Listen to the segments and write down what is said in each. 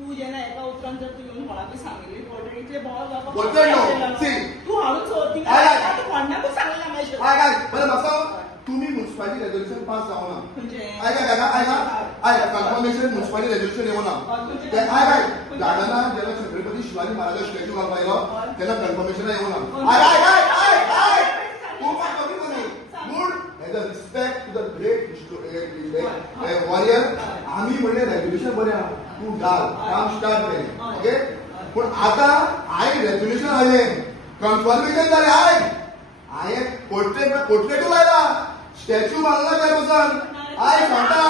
तू जेन्ना एका उतरान जर तू येऊन कोणाकूय सांगिल्ली पोर्ट्रेटीतले बॉल बाबा तू हाडून सोद तू कोणाकूच सांगला मागीर बरें म्हाका तुम्ही म्युनिसिपालिटी रेजोल्युशन पास जावना कन्फर्मेशन म्युनिसिपालिटी रेजोल्युशन येवना गार्डना जेन्ना छत्रपती शिवाजी महाराज स्टॅच्यू घालपाक आयलो तेन्ना कन्फर्मेशन येवना as a respect to the great warrior आम्ही म्हणले रेजोल्युशन बरें आहा तू घाल काम स्टार्ट केलें ओके पूण आतां हांवें रेजोल्युशन हाडलें कन्फर्मेशन जालें हांवें पोर्ट्रेटू लायला स्टॅच्यू बांदला त्या बसून हांवें सांगता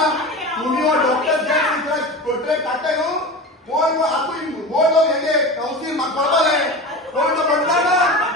तुम्ही हो डॉक्टर पोर्ट्रेट काडटाय न्हू कोण आपूण कोण लोक हेजे कावन्सील म्हाका कळपालें कोण तो पडटा ना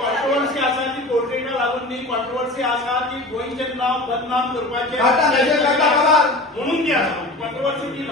कॉन्ट्रोवर्सी आसा ती पोर्ट्रेटा लागून न्ही कॉन्ट्रोवर्सी आसा ती गोंयचें नांव बदनाम करपाचें म्हणून ती आसा कॉन्ट्रोवर्सी ती